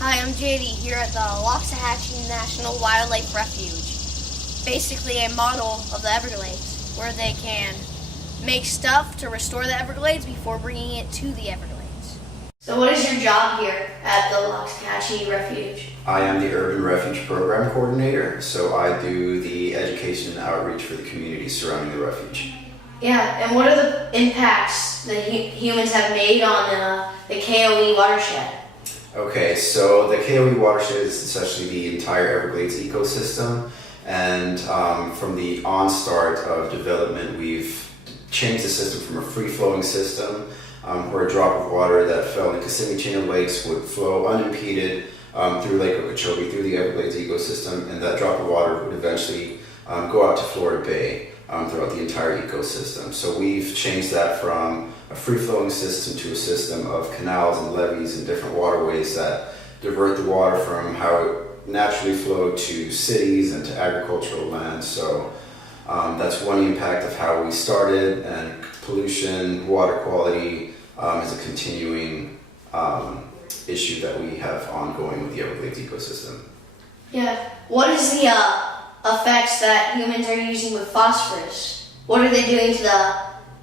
Hi, I'm JD here at the Waxahachie National Wildlife Refuge. Basically a model of the Everglades where they can make stuff to restore the Everglades before bringing it to the Everglades. So what is your job here at the Waxahachie Refuge? I am the Urban Refuge Program Coordinator, so I do the education and outreach for the community surrounding the refuge. Yeah, and what are the impacts that humans have made on the KOE watershed? Okay, so the KOE watershed is essentially the entire Everglades ecosystem, and from the onstart of development, we've changed the system from a free-flowing system where a drop of water that fell in the Kissimmee chain of lakes would flow unimpeded through Lake Okeechobee, through the Everglades ecosystem, and that drop of water would eventually go out to Florida Bay throughout the entire ecosystem. So we've changed that from a free-flowing system to a system of canals and levees and different waterways that divert the water from how it naturally flowed to cities and to agricultural land. So that's one impact of how we started, and pollution, water quality is a continuing issue that we have ongoing with the Everglades ecosystem. Yeah. What is the effects that humans are using with phosphorus? What are they doing to the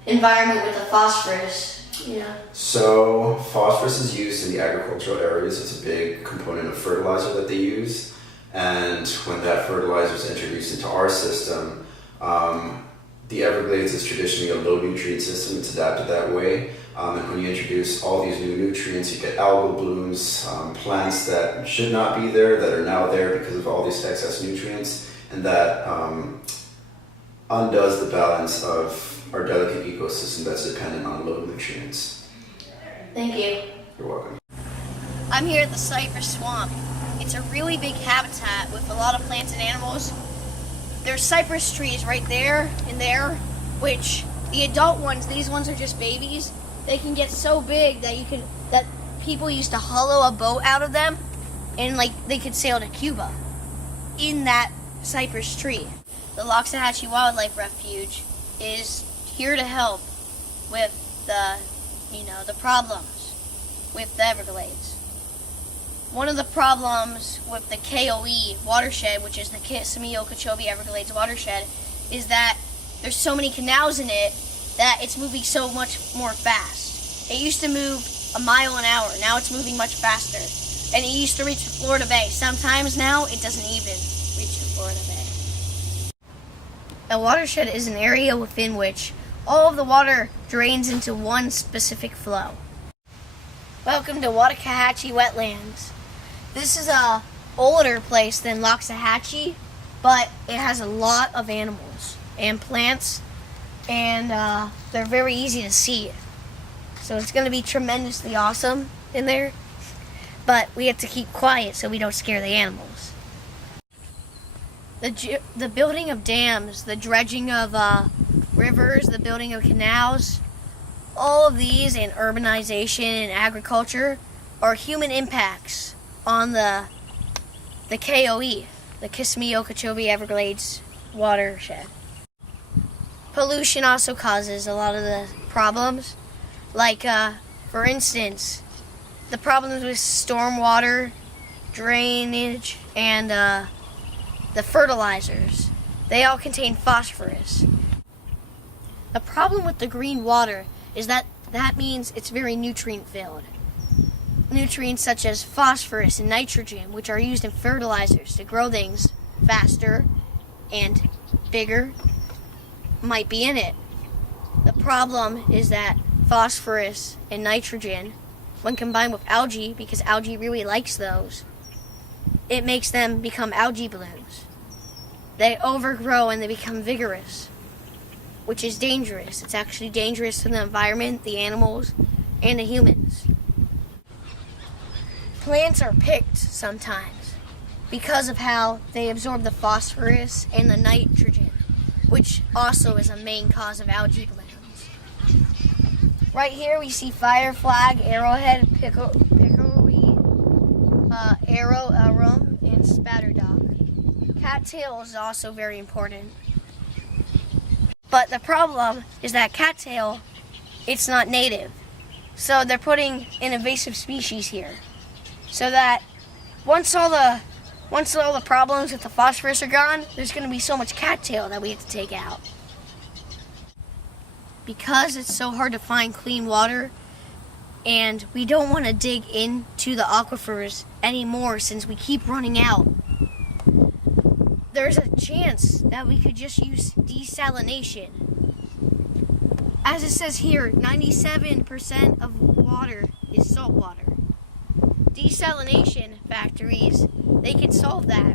environment with the phosphorus? Yeah. So phosphorus is used in the agricultural areas. It's a big component of fertilizer that they use. And when that fertilizer is introduced into our system, the Everglades is traditionally a low nutrient system. It's adapted that way. And when you introduce all these new nutrients, you get algal blooms, plants that should not be there, that are now there because of all these excess nutrients. And that undoes the balance of our delicate ecosystem that's dependent on low nutrients. Thank you. You're welcome. I'm here at the cypress swamp. It's a really big habitat with a lot of plants and animals. There's cypress trees right there and there, which the adult ones, these ones are just babies. They can get so big that people used to hollow a boat out of them, and they could sail to Cuba in that cypress tree. The Waxahachie Wildlife Refuge is here to help with the problems with the Everglades. One of the problems with the KOE watershed, which is the Kissimmee Okeechobee Everglades watershed, is that there's so many canals in it that it's moving so much more fast. It used to move a mile an hour. Now it's moving much faster. And it used to reach the Florida Bay. Sometimes now it doesn't even reach the Florida Bay. A watershed is an area within which all of the water drains into one specific flow. Welcome to Watershed Wetlands. This is a older place than Waxahachie, but it has a lot of animals and plants, and they're very easy to see. So it's going to be tremendously awesome in there, but we have to keep quiet so we don't scare the animals. The building of dams, the dredging of rivers, the building of canals, all of these, and urbanization and agriculture are human impacts on the KOE, the Kissimmee Okeechobee Everglades watershed. Pollution also causes a lot of the problems, for instance, the problems with stormwater, drainage, and the fertilizers. They all contain phosphorus. The problem with the green water is that means it's very nutrient filled. Nutrients such as phosphorus and nitrogen, which are used in fertilizers to grow things faster and bigger, might be in it. The problem is that phosphorus and nitrogen, when combined with algae, because algae really likes those, it makes them become algae blooms. They overgrow and they become vigorous, which is dangerous. It's actually dangerous to the environment, the animals, and the humans. Plants are picked sometimes because of how they absorb the phosphorus and the nitrogen, which also is a main cause of algae blooms. Right here we see fire flag, arrowhead, pickleweed, arrow, arum, and spatterdock. Cattail is also very important. But the problem is that cattail, it's not native. So they're putting an invasive species here so that once all the problems with the phosphorus are gone, there's going to be so much cattail that we have to take out. Because it's so hard to find clean water, and we don't want to dig into the aquifers anymore since we keep running out, there's a chance that we could just use desalination. As it says here, 97% of water is salt water. Desalination factories, they can solve that.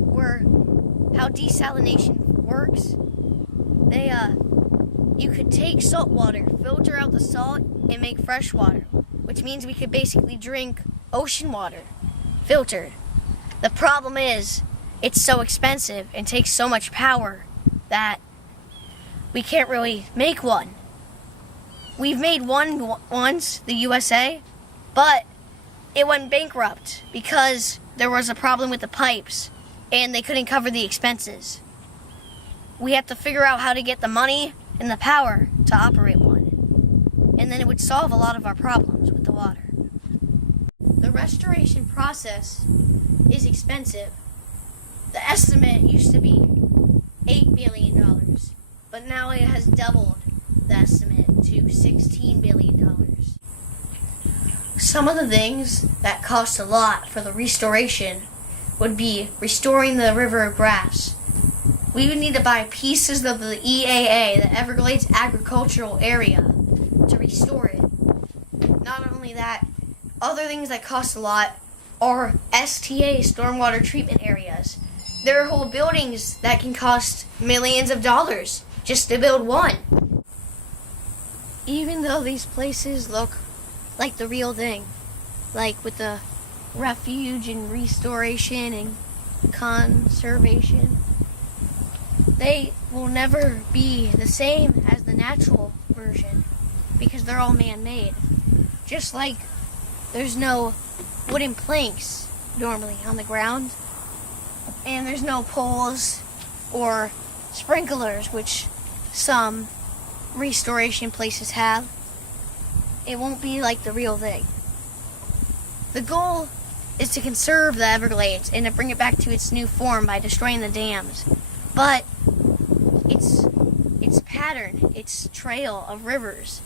How desalination works, you could take salt water, filter out the salt, and make fresh water, which means we could basically drink ocean water, filtered. The problem is, it's so expensive and takes so much power that we can't really make one. We've made one once, the USA, but it went bankrupt because there was a problem with the pipes and they couldn't cover the expenses. We have to figure out how to get the money and the power to operate one, and then it would solve a lot of our problems with the water. The restoration process is expensive. The estimate used to be $8 billion, but now it has doubled the estimate to $16 billion. Some of the things that cost a lot for the restoration would be restoring the river of grass. We would need to buy pieces of the EAA, the Everglades Agricultural Area, to restore it. Not only that, other things that cost a lot are STA, stormwater treatment areas. There are whole buildings that can cost millions of dollars just to build one. Even though these places look like the real thing, like with the refuge and restoration and conservation, they will never be the same as the natural version because they're all man-made. Just like there's no wooden planks normally on the ground, and there's no poles or sprinklers, which some restoration places have. It won't be like the real thing. The goal is to conserve the Everglades and to bring it back to its new form by destroying the dams. But its pattern, its trail of rivers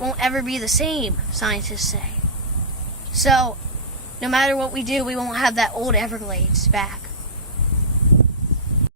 won't ever be the same, scientists say. So, no matter what we do, we won't have that old Everglades back.